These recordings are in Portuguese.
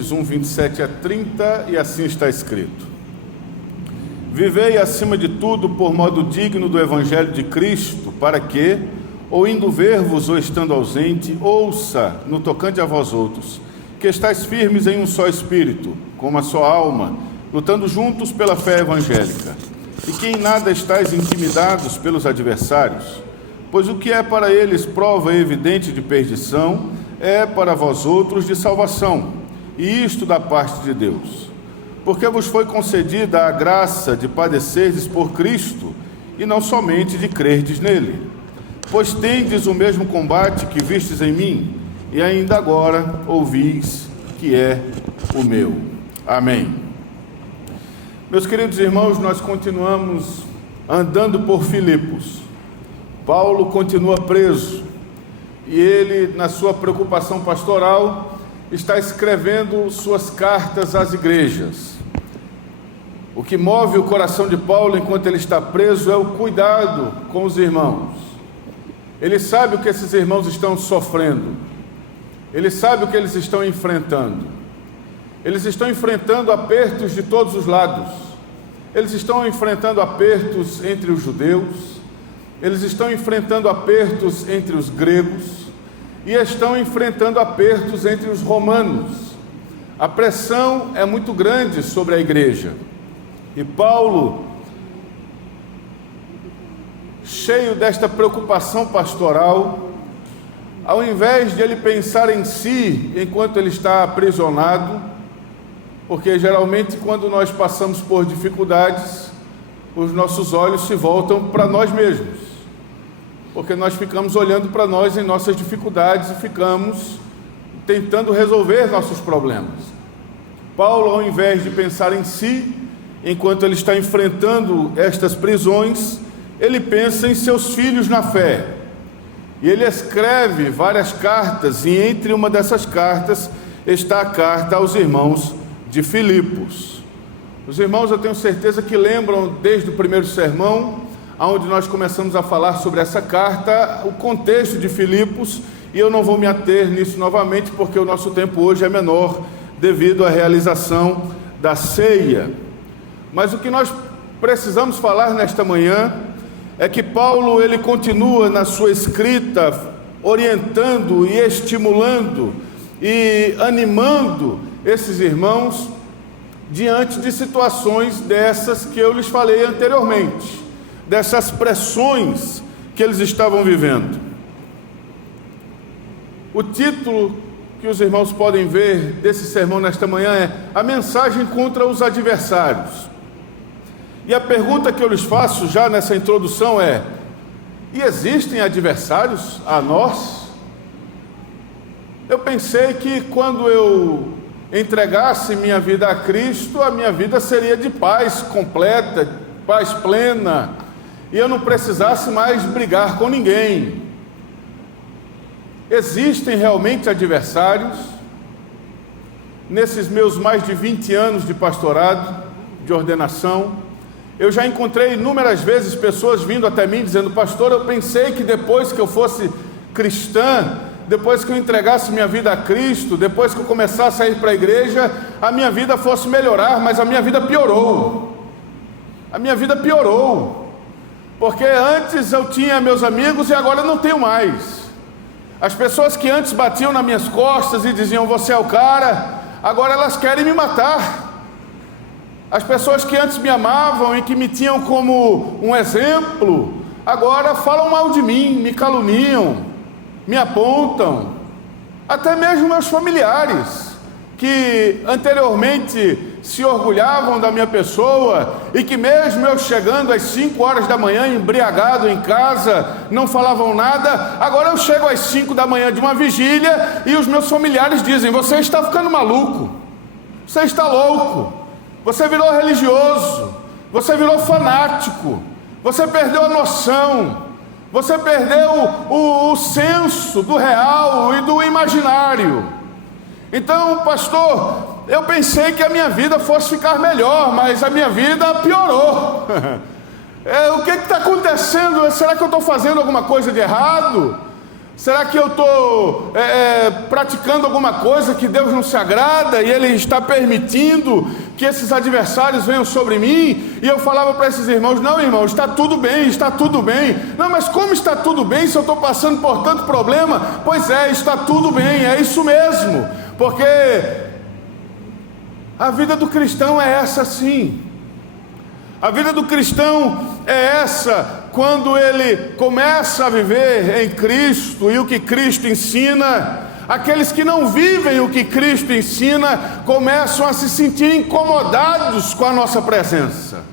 1, 27 a 30, e assim está escrito: Vivei acima de tudo por modo digno do Evangelho de Cristo, para que, ou indo ver-vos ou estando ausente, ouça no tocante a vós outros, que estáis firmes em um só espírito, com uma só alma, lutando juntos pela fé evangélica, e que em nada estáis intimidados pelos adversários, pois o que é para eles prova evidente de perdição, é para vós outros de salvação, e isto da parte de Deus. Porque vos foi concedida a graça de padecerdes por Cristo, e não somente de crerdes nele. Pois tendes o mesmo combate que vistes em mim, e ainda agora ouvis que é o meu. Amém. Meus queridos irmãos, nós continuamos andando por Filipos. Paulo continua preso, e ele, na sua preocupação pastoral, está escrevendo suas cartas às igrejas. O que move o coração de Paulo enquanto ele está preso é o cuidado com os irmãos. Ele sabe o que esses irmãos estão sofrendo. Ele sabe o que eles estão enfrentando. Eles estão enfrentando apertos de todos os lados. Eles estão enfrentando apertos entre os judeus. Eles estão enfrentando apertos entre os gregos. E estão enfrentando apertos entre os romanos. A pressão é muito grande sobre a igreja. E Paulo, cheio desta preocupação pastoral, ao invés de ele pensar em si enquanto ele está aprisionado, porque geralmente quando nós passamos por dificuldades, os nossos olhos se voltam para nós mesmos, porque nós ficamos olhando para nós em nossas dificuldades e ficamos tentando resolver nossos problemas. Paulo, ao invés de pensar em si, enquanto ele está enfrentando estas prisões, ele pensa em seus filhos na fé. E ele escreve várias cartas, e entre uma dessas cartas está a carta aos irmãos de Filipos. Os irmãos, eu tenho certeza que lembram desde o primeiro sermão, onde nós começamos a falar sobre essa carta, o contexto de Filipos, e eu não vou me ater nisso novamente, porque o nosso tempo hoje é menor, devido à realização da ceia. Mas o que nós precisamos falar nesta manhã, é que Paulo, ele continua na sua escrita, orientando e estimulando, e animando esses irmãos, diante de situações dessas que eu lhes falei anteriormente, dessas pressões que eles estavam vivendo. O título que os irmãos podem ver desse sermão nesta manhã é A Mensagem contra os Adversários. E a pergunta que eu lhes faço já nessa introdução é: e existem adversários a nós? Eu pensei que quando eu entregasse minha vida a Cristo, a minha vida seria de paz completa, paz plena, e eu não precisasse mais brigar com ninguém. Existem realmente adversários? Nesses meus mais de 20 anos de pastorado, de ordenação, eu já encontrei inúmeras vezes pessoas vindo até mim dizendo: pastor, eu pensei que depois que eu fosse cristã, depois que eu entregasse minha vida a Cristo, depois que eu começasse a ir para a igreja, a minha vida fosse melhorar, mas a minha vida piorou. A minha vida piorou, porque antes eu tinha meus amigos e agora eu não tenho mais. As pessoas que antes batiam nas minhas costas e diziam: você é o cara, agora elas querem me matar. As pessoas que antes me amavam e que me tinham como um exemplo, agora falam mal de mim, me caluniam, me apontam. Até mesmo meus familiares, que anteriormente se orgulhavam da minha pessoa, e que mesmo eu chegando às 5 horas da manhã, embriagado em casa, não falavam nada. Agora eu chego às 5 da manhã de uma vigília, e os meus familiares dizem: você está ficando maluco, você está louco, você virou religioso, você virou fanático, você perdeu a noção, você perdeu o senso do real e do imaginário. Então, pastor, eu pensei que a minha vida fosse ficar melhor, mas a minha vida piorou. O que está acontecendo? Será que eu estou fazendo alguma coisa de errado? Será que eu estou praticando alguma coisa que Deus não se agrada e Ele está permitindo que esses adversários venham sobre mim? E eu falava para esses irmãos: não, irmão, está tudo bem, está tudo bem. Não, mas como está tudo bem se eu estou passando por tanto problema? Pois é, está tudo bem, é isso mesmo, porque a vida do cristão é essa sim. A vida do cristão é essa quando ele começa a viver em Cristo e o que Cristo ensina. Aqueles que não vivem o que Cristo ensina começam a se sentir incomodados com a nossa presença,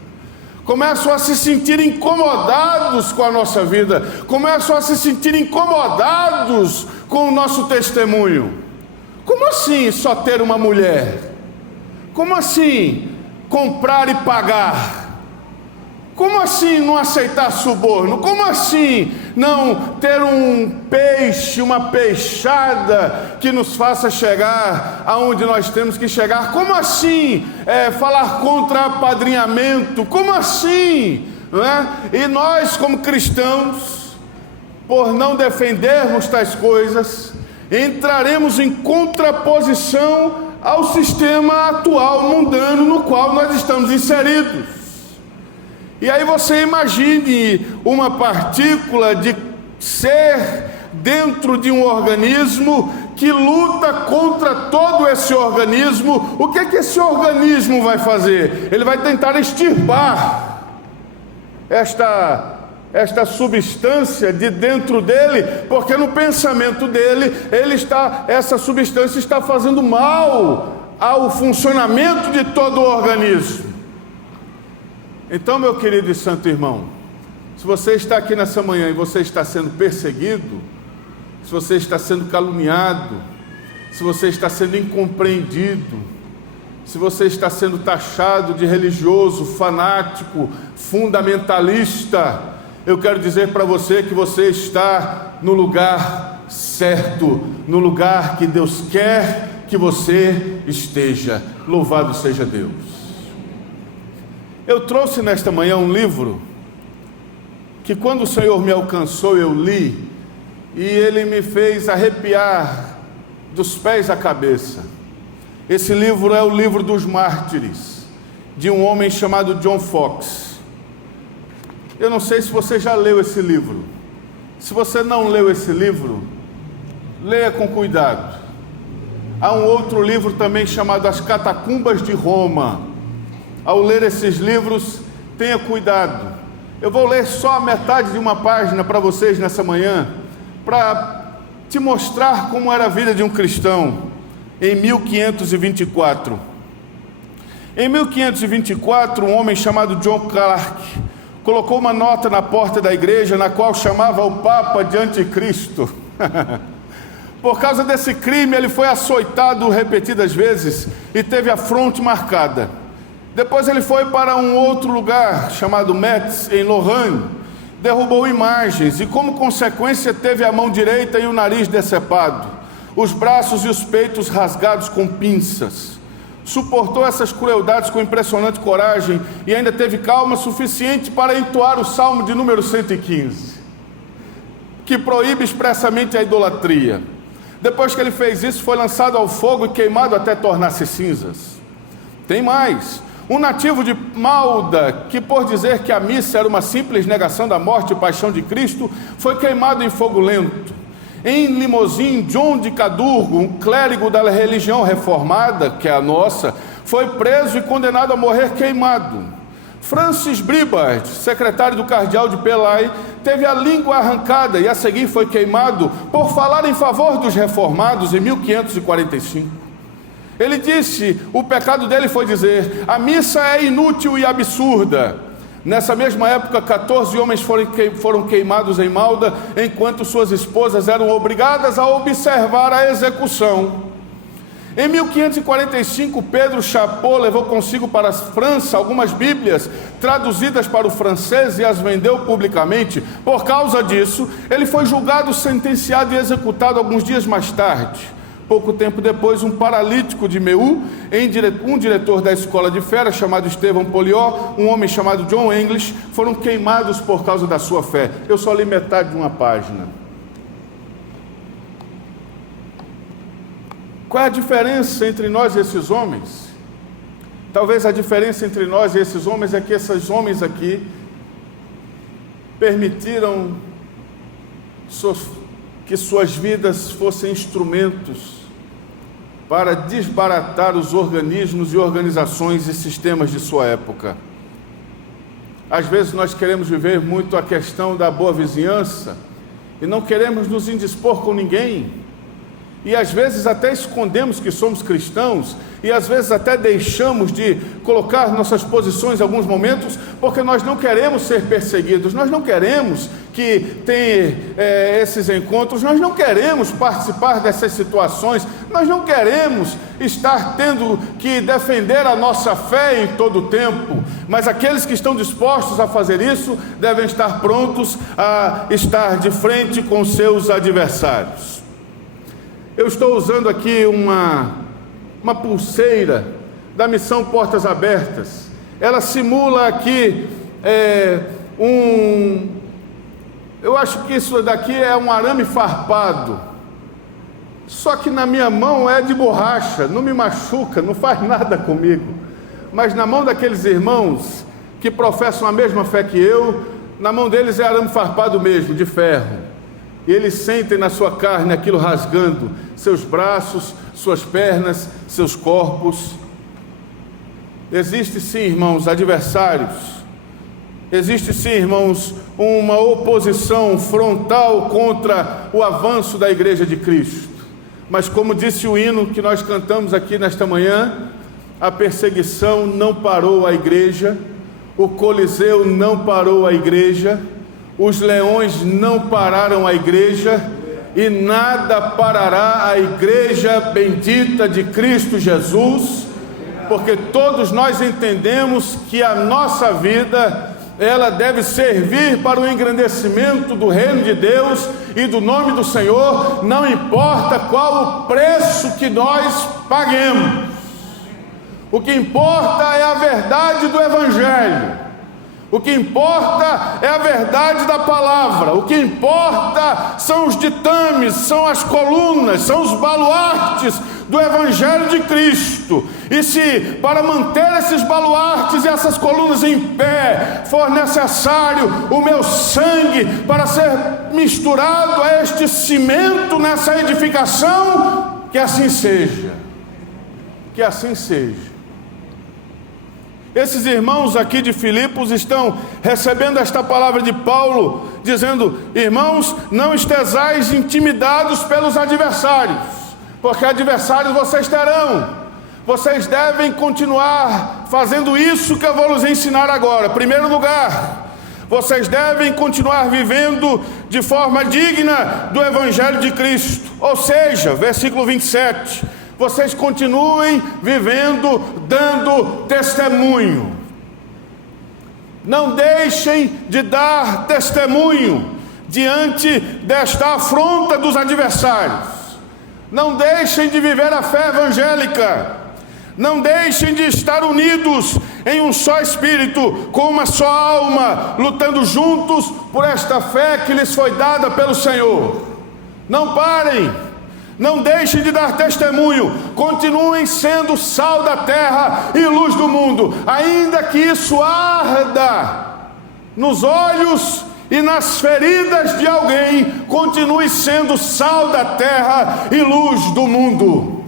começam a se sentir incomodados com a nossa vida, começam a se sentir incomodados com o nosso testemunho. Como assim só ter uma mulher? Como assim comprar e pagar? Como assim não aceitar suborno? Como assim não ter um peixe, uma peixada que nos faça chegar aonde nós temos que chegar? Como assim falar contra apadrinhamento? Como assim? Não é? E nós, como cristãos, por não defendermos tais coisas, entraremos em contraposição ao sistema atual mundano no qual nós estamos inseridos. E aí você imagine uma partícula de ser dentro de um organismo que luta contra todo esse organismo. O que é que esse organismo vai fazer? Ele vai tentar extirpar esta substância de dentro dele, porque no pensamento dele, essa substância está fazendo mal ao funcionamento de todo o organismo. Então, meu querido e santo irmão, se você está aqui nessa manhã e você está sendo perseguido, se você está sendo caluniado, se você está sendo incompreendido, se você está sendo taxado de religioso, fanático, fundamentalista, eu quero dizer para você que você está no lugar certo, no lugar que Deus quer que você esteja. Louvado seja Deus. Eu trouxe nesta manhã um livro que, quando o Senhor me alcançou, eu li, e ele me fez arrepiar dos pés à cabeça. Esse livro é o livro dos mártires, de um homem chamado John Foxe. Eu não sei se você já leu esse livro. Se você não leu esse livro, leia com cuidado. Há um outro livro também chamado As Catacumbas de Roma. Ao ler esses livros, tenha cuidado. Eu vou ler só a metade de uma página para vocês nessa manhã, para te mostrar como era a vida de um cristão em 1524. Em 1524, um homem chamado John Clark colocou uma nota na porta da igreja, na qual chamava o Papa de Anticristo. Por causa desse crime, ele foi açoitado repetidas vezes e teve a fronte marcada. Depois ele foi para um outro lugar, chamado Metz, em Lorraine, derrubou imagens e, como consequência, teve a mão direita e o nariz decepado, os braços e os peitos rasgados com pinças. Suportou essas crueldades com impressionante coragem e ainda teve calma suficiente para entoar o Salmo de número 115, que proíbe expressamente a idolatria. Depois que ele fez isso, foi lançado ao fogo e queimado até tornar-se cinzas. Tem mais. Um nativo de Malda, que por dizer que a missa era uma simples negação da morte e paixão de Cristo, foi queimado em fogo lento. Em Limousin, John de Cadurgo, um clérigo da religião reformada, que é a nossa, foi preso e condenado a morrer queimado. Francis Bribard, secretário do cardeal de Pelay, teve a língua arrancada e a seguir foi queimado por falar em favor dos reformados em 1545. Ele disse, o pecado dele foi dizer: a missa é inútil e absurda. Nessa mesma época, 14 homens foram queimados em Malda, enquanto suas esposas eram obrigadas a observar a execução. Em 1545, Pedro Chapot levou consigo para a França algumas bíblias traduzidas para o francês e as vendeu publicamente. Por causa disso, ele foi julgado, sentenciado e executado alguns dias mais tarde. Pouco tempo depois, um paralítico de Meu, um diretor da escola de fera chamado Estevão Polió, um homem chamado John English, foram queimados por causa da sua fé. Eu só li metade de uma página. Qual é a diferença entre nós e esses homens? Talvez a diferença entre nós e esses homens é que esses homens aqui permitiram que suas vidas fossem instrumentos para desbaratar os organismos e organizações e sistemas de sua época. Às vezes nós queremos viver muito a questão da boa vizinhança e não queremos nos indispor com ninguém. E às vezes até escondemos que somos cristãos, e às vezes até deixamos de colocar nossas posições em alguns momentos, porque nós não queremos ser perseguidos, nós não queremos que tenha esses encontros, nós não queremos participar dessas situações, nós não queremos estar tendo que defender a nossa fé em todo o tempo, mas aqueles que estão dispostos a fazer isso, devem estar prontos a estar de frente com seus adversários. Eu estou usando aqui uma pulseira da Missão Portas Abertas. Ela simula aqui eu acho que isso daqui é um arame farpado, só que na minha mão é de borracha, não me machuca, não faz nada comigo, mas na mão daqueles irmãos que professam a mesma fé que eu, na mão deles é arame farpado mesmo, de ferro. E eles sentem na sua carne aquilo rasgando seus braços, suas pernas, seus corpos. Existe sim, irmãos, adversários. Existe sim, irmãos, uma oposição frontal contra o avanço da Igreja de Cristo. Mas como disse o hino que nós cantamos aqui nesta manhã, a perseguição não parou a Igreja, o Coliseu não parou a Igreja, os leões não pararam a Igreja, e nada parará a Igreja bendita de Cristo Jesus, porque todos nós entendemos que a nossa vida, ela deve servir para o engrandecimento do reino de Deus e do nome do Senhor, não importa qual o preço que nós paguemos. O que importa é a verdade do Evangelho. O que importa é a verdade da palavra. O que importa são os ditames, são as colunas, são os baluartes do Evangelho de Cristo. E se para manter esses baluartes e essas colunas em pé for necessário o meu sangue para ser misturado a este cimento nessa edificação, que assim seja. Que assim seja. Esses irmãos aqui de Filipos estão recebendo esta palavra de Paulo, dizendo: irmãos, não estejais intimidados pelos adversários, porque adversários vocês terão. Vocês devem continuar fazendo isso que eu vou lhes ensinar agora. Em primeiro lugar, vocês devem continuar vivendo de forma digna do Evangelho de Cristo. Ou seja, versículo 27... vocês continuem vivendo, dando testemunho. Não deixem de dar testemunho diante desta afronta dos adversários. Não deixem de viver a fé evangélica. Não deixem de estar unidos em um só espírito, com uma só alma, lutando juntos por esta fé que lhes foi dada pelo Senhor. Não parem. Não deixem de dar testemunho, continuem sendo sal da terra e luz do mundo, ainda que isso arda nos olhos e nas feridas de alguém, continue sendo sal da terra e luz do mundo.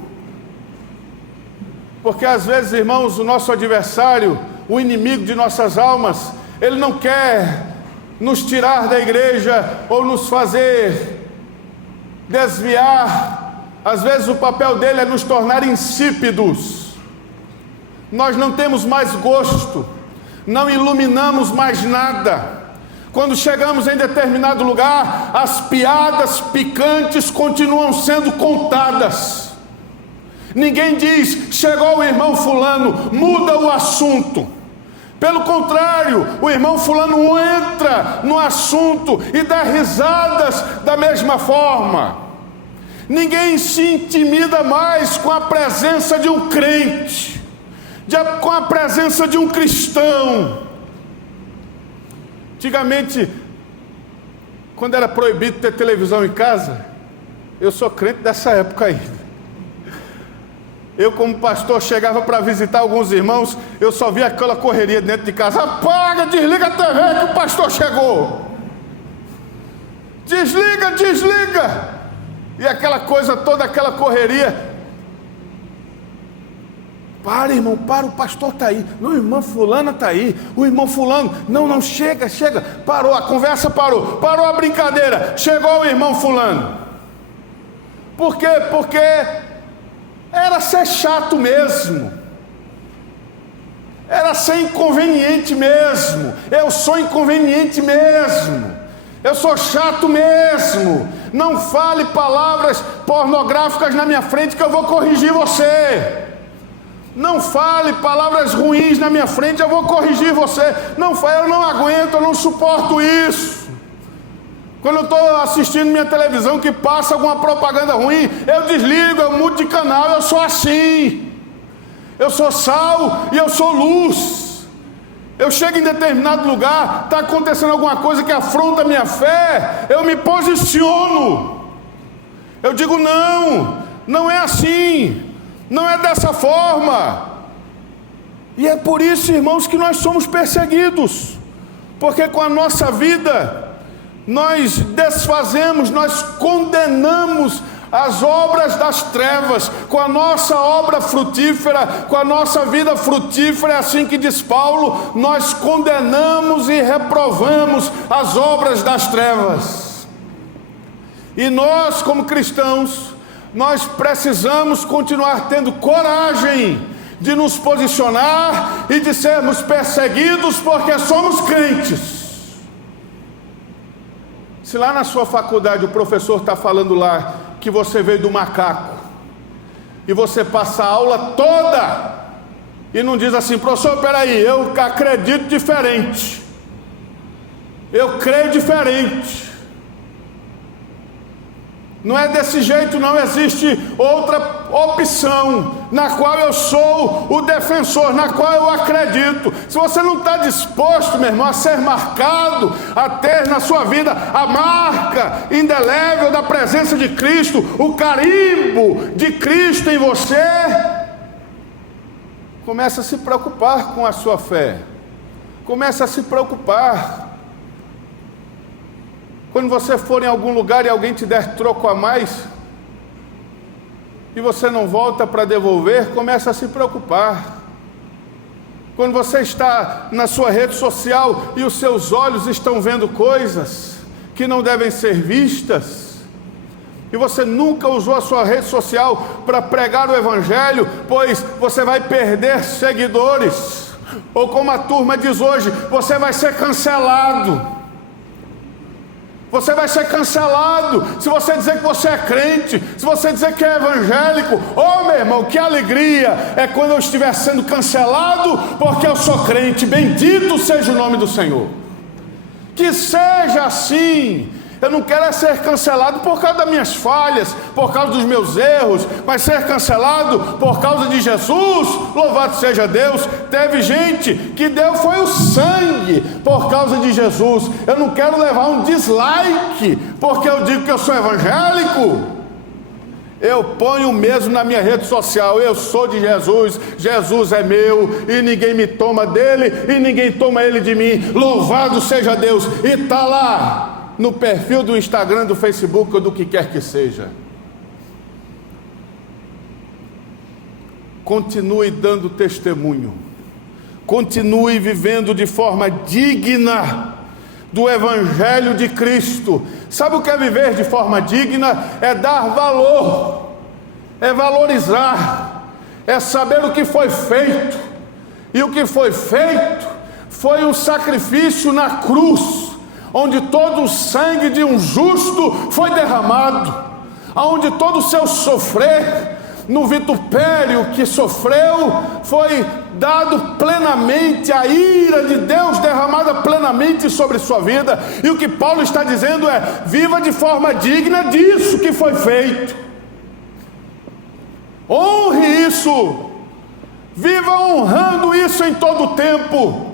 Porque às vezes, irmãos, o nosso adversário, o inimigo de nossas almas, ele não quer nos tirar da igreja ou nos fazer desviar. Às vezes o papel dele é nos tornar insípidos. Nós não temos mais gosto, não iluminamos mais nada. Quando chegamos em determinado lugar, as piadas picantes continuam sendo contadas. Ninguém diz: chegou o irmão fulano, muda o assunto. Pelo contrário, o irmão fulano entra no assunto e dá risadas da mesma forma. Ninguém se intimida mais com a presença de um crente, com a presença de um cristão. Antigamente, quando era proibido ter televisão em casa, eu sou crente dessa época ainda. Eu, como pastor, chegava para visitar alguns irmãos, eu só via aquela correria dentro de casa. Apaga, desliga a TV que o pastor chegou. Desliga, desliga. E aquela coisa toda, aquela correria. Para, irmão, para, o pastor está aí. Não, irmã fulana está aí. O irmão fulano, não, chega. Parou, a conversa parou. Parou a brincadeira. Chegou o irmão fulano. Por quê? Porque era ser chato mesmo. Era ser inconveniente mesmo. Eu sou inconveniente mesmo. Eu sou chato mesmo. Não fale palavras pornográficas na minha frente que eu vou corrigir você. Não fale palavras ruins na minha frente, eu vou corrigir você. Não fale, eu não aguento, eu não suporto isso. Quando eu estou assistindo minha televisão que passa alguma propaganda ruim, eu desligo, eu mudo de canal, eu sou assim. Eu sou sal e eu sou luz. Eu chego em determinado lugar, está acontecendo alguma coisa que afronta a minha fé, eu me posiciono. Eu digo não é assim. Não é dessa forma. E é por isso, irmãos, que nós somos perseguidos. Porque com a nossa vida, nós desfazemos, nós condenamos as obras das trevas. Com a nossa obra frutífera, com a nossa vida frutífera, é assim que diz Paulo, nós condenamos e reprovamos as obras das trevas. E nós, como cristãos, nós precisamos continuar tendo coragem de nos posicionar e de sermos perseguidos porque somos crentes. Se lá na sua faculdade o professor está falando lá que você veio do macaco e você passa a aula toda e não diz assim, professor, peraí, eu acredito diferente, eu creio diferente. Não é desse jeito, não existe outra opção na qual eu sou o defensor, na qual eu acredito. Se você não está disposto, meu irmão, a ser marcado, a ter na sua vida a marca indelével da presença de Cristo, o carimbo de Cristo em você, começa a se preocupar com a sua fé, começa a se preocupar. Quando você for em algum lugar e alguém te der troco a mais, e você não volta para devolver, começa a se preocupar. Quando você está na sua rede social e os seus olhos estão vendo coisas que não devem ser vistas, e você nunca usou a sua rede social para pregar o Evangelho, pois você vai perder seguidores, ou como a turma diz hoje, você vai ser cancelado. Você vai ser cancelado se você dizer que você é crente, se você dizer que é evangélico. Oh, meu irmão, que alegria é quando eu estiver sendo cancelado porque eu sou crente. Bendito seja o nome do Senhor. Que seja assim. Eu não quero ser cancelado por causa das minhas falhas, por causa dos meus erros, mas ser cancelado por causa de Jesus. Louvado seja Deus. Teve gente que deu foi o sangue por causa de Jesus. Eu não quero levar um dislike porque eu digo que eu sou evangélico. Eu ponho mesmo na minha rede social, eu sou de Jesus, Jesus é meu, e ninguém me toma dele, e ninguém toma ele de mim. Louvado seja Deus. E está lá no perfil do Instagram, do Facebook ou do que quer que seja. Continue dando testemunho, continue vivendo de forma digna do Evangelho de Cristo. Sabe o que é viver de forma digna? É dar valor, é valorizar, é saber o que foi feito. E o que foi feito foi um sacrifício na cruz, onde todo o sangue de um justo foi derramado, onde todo o seu sofrer, no vitupério que sofreu, foi dado plenamente, a ira de Deus derramada plenamente sobre sua vida. E o que Paulo está dizendo é: viva de forma digna disso que foi feito, honre isso, viva honrando isso em todo o tempo,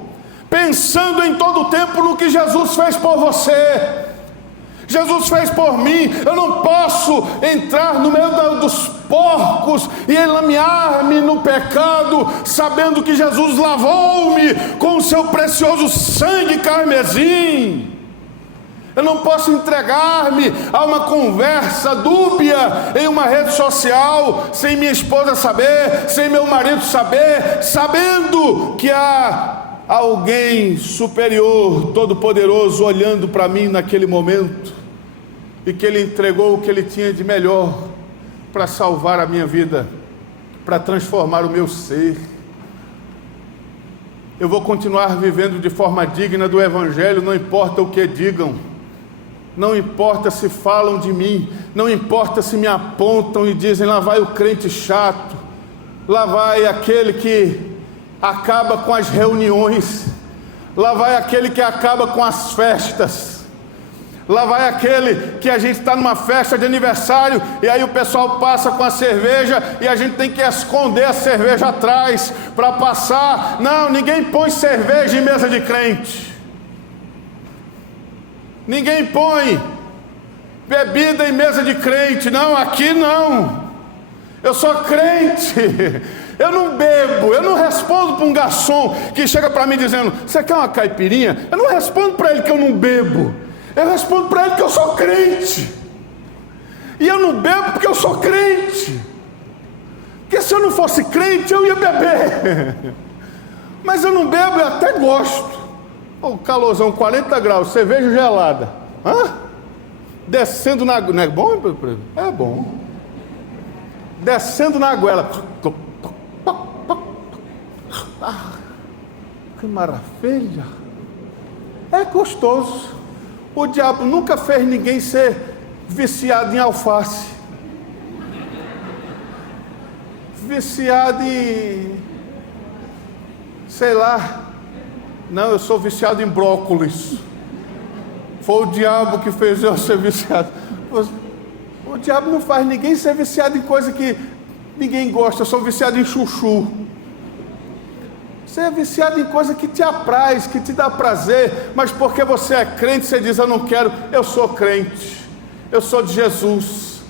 pensando em todo o tempo no que Jesus fez por você. Jesus fez por mim. Eu não posso entrar no meio dos porcos e enlamear-me no pecado, sabendo que Jesus lavou-me com o seu precioso sangue carmesim. Eu não posso entregar-me a uma conversa dúbia em uma rede social, sem minha esposa saber, sem meu marido saber, sabendo que há alguém superior, todo-poderoso, olhando para mim naquele momento, e que Ele entregou o que Ele tinha de melhor para salvar a minha vida, para transformar o meu ser. Eu vou continuar vivendo de forma digna do Evangelho, não importa o que digam, não importa se falam de mim, não importa se me apontam e dizem: lá vai o crente chato, lá vai aquele que acaba com as reuniões, lá vai aquele que acaba com as festas, lá vai aquele que a gente está numa festa de aniversário e aí o pessoal passa com a cerveja e a gente tem que esconder a cerveja atrás para passar. Não, ninguém põe cerveja em mesa de crente. Ninguém põe bebida em mesa de crente. Não, aqui não. Eu sou crente. Eu não bebo. Eu não respondo para um garçom que chega para mim dizendo: você quer uma caipirinha? Eu não respondo para ele que eu não bebo. Eu respondo para ele que eu sou crente. E eu não bebo porque eu sou crente. Porque se eu não fosse crente, eu ia beber. Mas eu não bebo, eu até gosto. O calorzão, 40 graus, cerveja gelada. Descendo na... Não é bom? É bom. Descendo na goela. Que maravilha. É gostoso. O diabo nunca fez ninguém ser viciado em alface. Viciado em... sei lá... Não, eu sou viciado em brócolis. Foi o diabo que fez eu ser viciado. O diabo não faz ninguém ser viciado em coisa que ninguém gosta. Eu sou viciado em chuchu. Você é viciado em coisa que te apraz, que te dá prazer. Mas porque você é crente, você diz: eu não quero. Eu sou crente, eu sou de Jesus.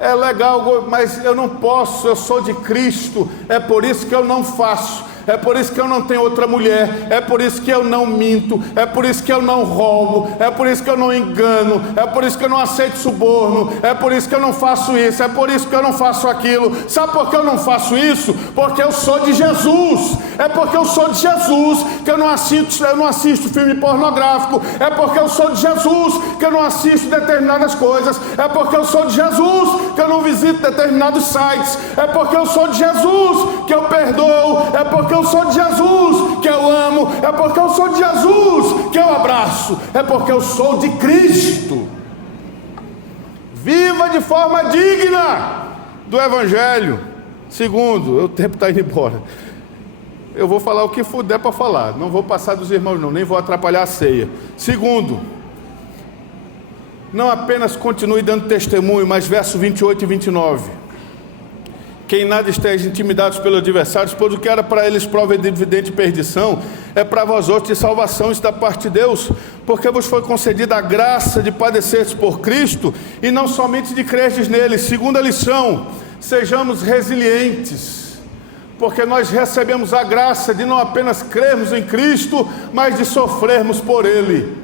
É legal, mas eu não posso. Eu sou de Cristo. É por isso que eu não faço. É por isso que eu não tenho outra mulher, é por isso que eu não minto, é por isso que eu não roubo, é por isso que eu não engano, é por isso que eu não aceito suborno, é por isso que eu não faço isso, é por isso que eu não faço aquilo. Sabe por que eu não faço isso? Porque eu sou de Jesus. É porque eu sou de Jesus que eu não assisto filme pornográfico. É porque eu sou de Jesus que eu não assisto determinadas coisas. É porque eu sou de Jesus que eu não visito determinados sites. É porque eu sou de Jesus que eu perdoo. É porque eu sou de Jesus que eu amo. É porque eu sou de Jesus que eu abraço. É porque eu sou de Cristo. Viva de forma digna do Evangelho. Segundo, o tempo está indo embora. Eu vou falar o que der para falar. Não vou passar dos irmãos não, nem vou atrapalhar a ceia. Segundo, não apenas continue dando testemunho, mas verso 28 e 29. Que em nada esteja intimidados pelos adversários, pois o que era para eles prova de evidente perdição, é para vós outros de salvação, isso da parte de Deus, porque vos foi concedida a graça de padecerdes por Cristo, e não somente de crerdes nele. Segunda lição: sejamos resilientes, porque nós recebemos a graça de não apenas crermos em Cristo, mas de sofrermos por Ele.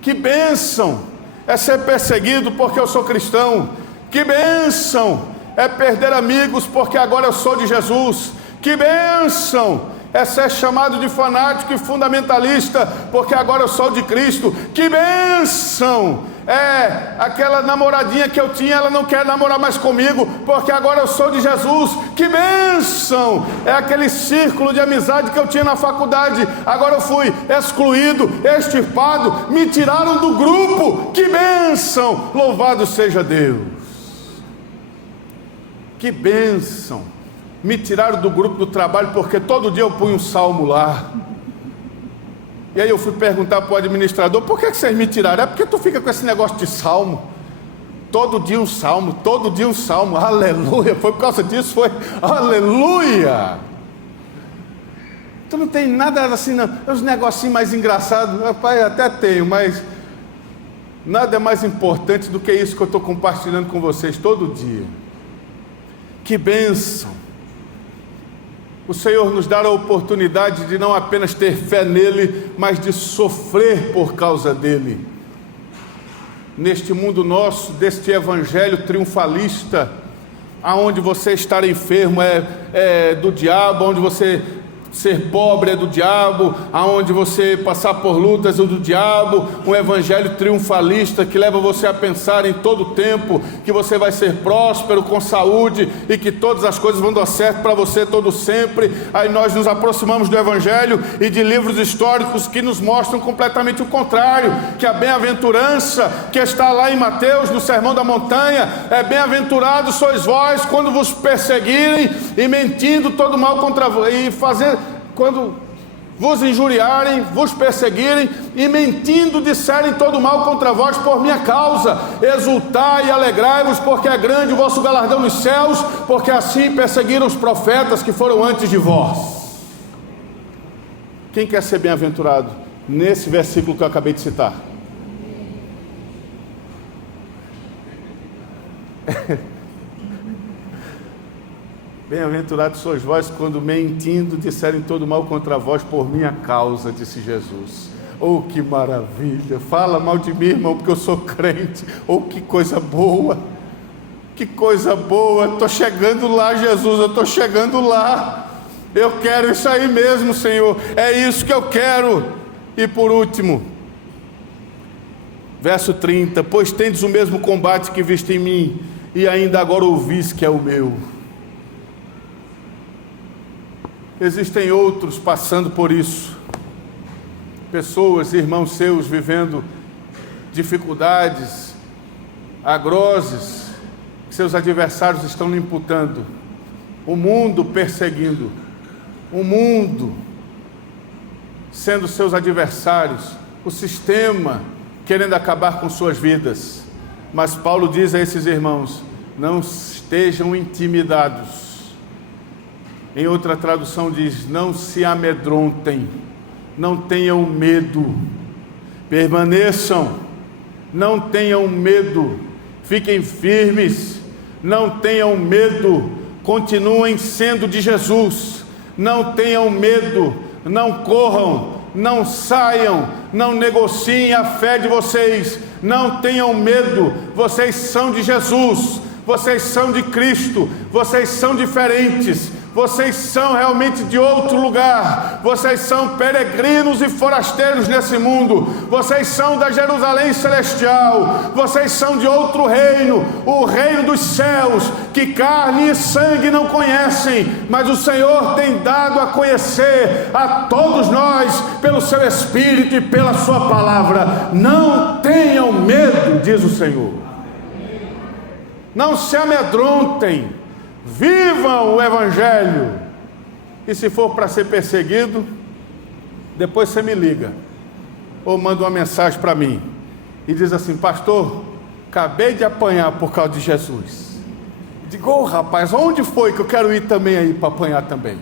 Que bênção é ser perseguido porque eu sou cristão. Que bênção é perder amigos porque agora eu sou de Jesus. Que bênção é ser chamado de fanático e fundamentalista porque agora eu sou de Cristo. Que bênção é aquela namoradinha que eu tinha, ela não quer namorar mais comigo porque agora eu sou de Jesus. Que bênção é aquele círculo de amizade que eu tinha na faculdade, agora eu fui excluído, extirpado, me tiraram do grupo. Que bênção, louvado seja Deus. Que bênção, me tiraram do grupo do trabalho porque todo dia eu punho um salmo lá. E aí eu fui perguntar para o administrador: por que vocês me tiraram? É porque tu fica com esse negócio de salmo, todo dia um salmo, todo dia um salmo. Aleluia, foi por causa disso, foi aleluia. Tu não tem nada assim não, os negocinhos mais engraçados. Rapaz, até tenho, mas Nada é mais importante do que isso que eu estou compartilhando com vocês todo dia. Que bênção! O Senhor nos dá a oportunidade de não apenas ter fé nele, mas de sofrer por causa dele. Neste mundo nosso, deste evangelho triunfalista, aonde você estar enfermo é do diabo, onde você ser pobre é do diabo, aonde você passar por lutas é do diabo, um evangelho triunfalista que leva você a pensar em todo o tempo que você vai ser próspero, com saúde, e que todas as coisas vão dar certo para você todo sempre. Aí nós nos aproximamos do evangelho e de livros históricos que nos mostram completamente o contrário, que a bem-aventurança que está lá em Mateus, no Sermão da Montanha, é: bem-aventurados sois vós quando vos perseguirem e mentindo todo mal contra vós, e fazer quando vos injuriarem, vos perseguirem e mentindo disserem todo mal contra vós por minha causa, exultai e alegrai-vos, porque é grande o vosso galardão nos céus, porque assim perseguiram os profetas que foram antes de vós. Quem quer ser bem-aventurado nesse versículo que eu acabei de citar? Bem-aventurados sois vós quando mentindo disserem todo mal contra vós por minha causa, disse Jesus. Oh, que maravilha! Fala mal de mim, irmão, porque eu sou crente. Oh, que coisa boa! Que coisa boa! Estou chegando lá, Jesus, eu estou chegando lá. Eu quero isso aí mesmo, Senhor. É isso que eu quero. E por último, verso 30: pois tendes o mesmo combate que viste em mim, e ainda agora ouvis que é o meu. Existem outros passando por isso, pessoas, irmãos seus, vivendo dificuldades, agroses, que seus adversários estão lhe imputando, o mundo perseguindo, o mundo sendo seus adversários, o sistema querendo acabar com suas vidas. Mas Paulo diz a esses irmãos: não estejam intimidados. Em outra tradução diz: não se amedrontem, não tenham medo, permaneçam, não tenham medo, fiquem firmes, não tenham medo, continuem sendo de Jesus, não tenham medo, não corram, não saiam, não negociem a fé de vocês, não tenham medo, vocês são de Jesus, vocês são de Cristo, vocês são diferentes, vocês são realmente de outro lugar, vocês são peregrinos e forasteiros nesse mundo, vocês são da Jerusalém celestial, vocês são de outro reino, o reino dos céus, que carne e sangue não conhecem, mas o Senhor tem dado a conhecer a todos nós, pelo seu Espírito e pela sua palavra. Não tenham medo, diz o Senhor, não se amedrontem, vivam o evangelho. E se for para ser perseguido, depois você me liga ou manda uma mensagem para mim e diz assim: pastor, acabei de apanhar por causa de Jesus. Digo: oh, rapaz, onde foi que eu quero ir também aí para apanhar também?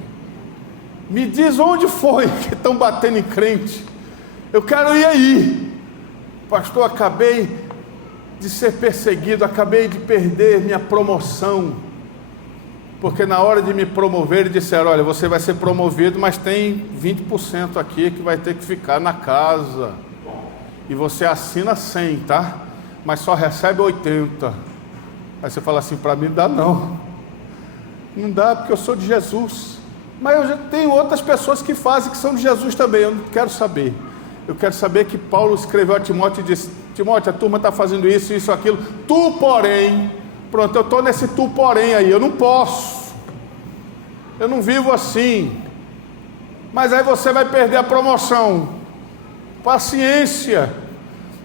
Me diz onde foi que estão batendo em crente, eu quero ir aí. Pastor, acabei de ser perseguido, acabei de perder minha promoção, porque na hora de me promover disseram: olha, você vai ser promovido, mas tem 20% aqui que vai ter que ficar na casa, e você assina 100, tá? Mas só recebe 80. Aí você fala assim: para mim dá não dá, porque eu sou de Jesus. Mas eu já tenho outras pessoas que fazem, que são de Jesus também. Eu não quero saber. Eu quero saber que Paulo escreveu a Timóteo e disse: Timóteo, a turma está fazendo isso, isso, aquilo, tu porém. Pronto, eu estou nesse tu porém aí, eu não posso, eu não vivo assim. Mas aí você vai perder a promoção. Paciência.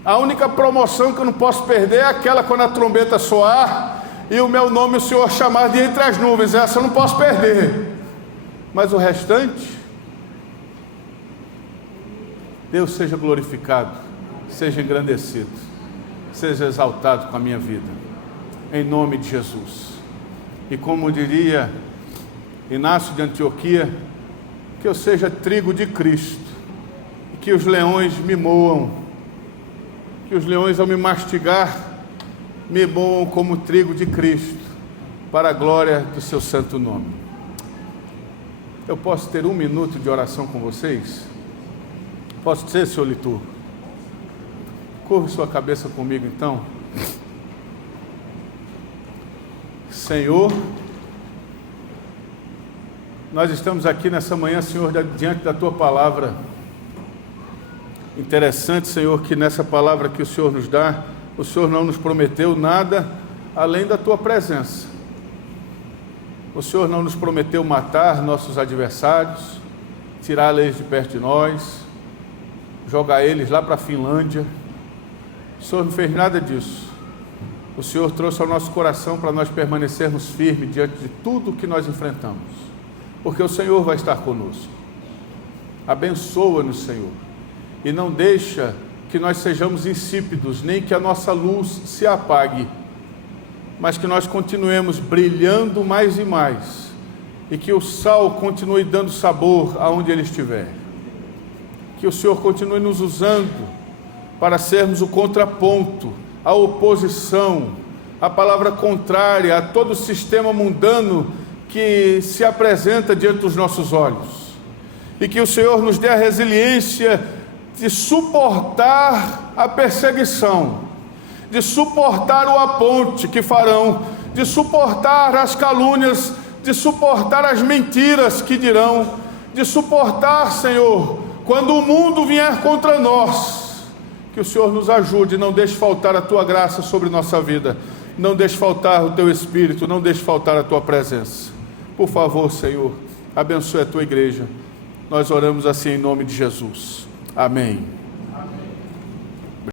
A única promoção que eu não posso perder é aquela quando a trombeta soar e o meu nome o Senhor chamar de entre as nuvens. Essa eu não posso perder. Mas o restante, Deus seja glorificado, seja engrandecido, seja exaltado com a minha vida, em nome de Jesus. E como diria Inácio de Antioquia, que eu seja trigo de Cristo, e que os leões me moam, que que os leões, ao me mastigar, me moam como trigo de Cristo, para a glória do seu santo nome. Eu posso ter 1 minuto de oração com vocês? Posso ser, senhor liturgo? Curve sua cabeça comigo, então. Senhor, nós estamos aqui nessa manhã, Senhor, diante da Tua palavra. Interessante, Senhor, que nessa palavra que o Senhor nos dá, o Senhor não nos prometeu nada além da Tua presença. O Senhor não nos prometeu matar nossos adversários, tirá-los de perto de nós, jogar eles lá para a Finlândia. O Senhor não fez nada disso. O Senhor trouxe ao nosso coração para nós permanecermos firmes diante de tudo que nós enfrentamos, porque o Senhor vai estar conosco. Abençoa-nos, Senhor, e não deixa que nós sejamos insípidos, nem que a nossa luz se apague, mas que nós continuemos brilhando mais e mais, e que o sal continue dando sabor aonde ele estiver. Que o Senhor continue nos usando para sermos o contraponto, a oposição, a palavra contrária a todo o sistema mundano que se apresenta diante dos nossos olhos. E que o Senhor nos dê a resiliência de suportar a perseguição, de suportar o aponte que farão, de suportar as calúnias, de suportar as mentiras que dirão, de suportar, Senhor, quando o mundo vier contra nós. Que o Senhor nos ajude, não deixe faltar a Tua graça sobre nossa vida, não deixe faltar o Teu Espírito, não deixe faltar a Tua presença. Por favor, Senhor, abençoe a Tua igreja. Nós oramos assim em nome de Jesus. Amém.